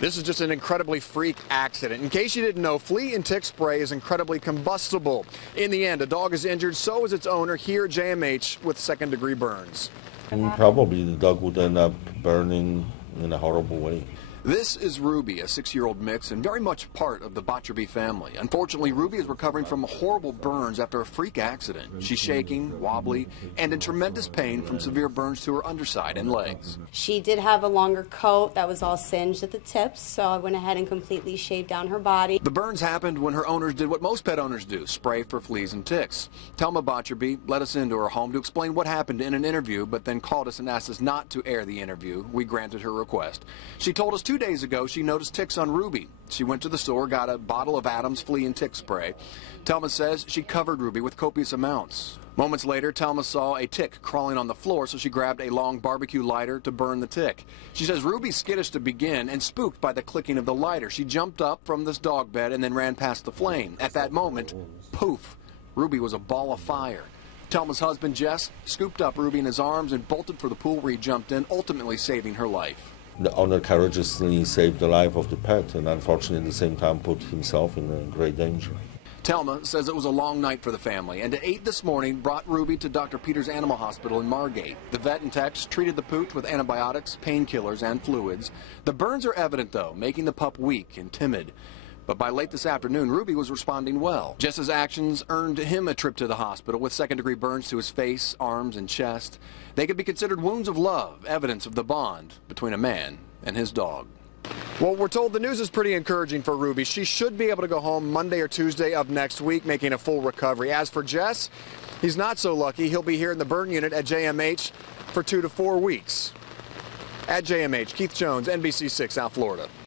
This is just an incredibly freak accident. In case you didn't know, flea and tick spray is incredibly combustible. In the end, a dog is injured, so is its owner here at JMH with second-degree burns. And probably the dog would end up burning in a horrible way. This is Ruby, a 6-year-old mix and very much part of the Botcherby family. Unfortunately, Ruby is recovering from horrible burns after a freak accident. She's shaking, wobbly, and in tremendous pain from severe burns to her underside and legs. She did have a longer coat that was all singed at the tips, so I went ahead and completely shaved down her body. The burns happened when her owners did what most pet owners do, spray for fleas and ticks. Thelma Botcherby let us into her home to explain what happened in an interview, but then called us and asked us not to air the interview. We granted her request. She told us 2 days ago she noticed ticks on Ruby. She went to the store, got a bottle of Adam's flea and tick spray. Thelma says she covered Ruby with copious amounts. Moments later, Thelma saw a tick crawling on the floor, so she grabbed a long barbecue lighter to burn the tick. She says Ruby skittish to begin and spooked by the clicking of the lighter. She jumped up from this dog bed and then ran past the flame. At that moment, poof, Ruby was a ball of fire. Thelma's husband, Jess, scooped up Ruby in his arms and bolted for the pool where he jumped in, ultimately saving her life. The owner courageously saved the life of the pet and unfortunately at the same time put himself in great danger. Thelma says it was a long night for the family, and at 8 this morning brought Ruby to Dr. Peters Animal Hospital in Margate. The vet and techs treated the pooch with antibiotics, painkillers, and fluids. The burns are evident, though, making the pup weak and timid. But by late this afternoon, Ruby was responding well. Jess's actions earned him a trip to the hospital with second-degree burns to his face, arms, and chest. They could be considered wounds of love, evidence of the bond between a man and his dog. Well, we're told the news is pretty encouraging for Ruby. She should be able to go home Monday or Tuesday of next week, making a full recovery. As for Jess, he's not so lucky. He'll be here in the burn unit at JMH for 2 to 4 weeks. At JMH, Keith Jones, NBC6, South Florida.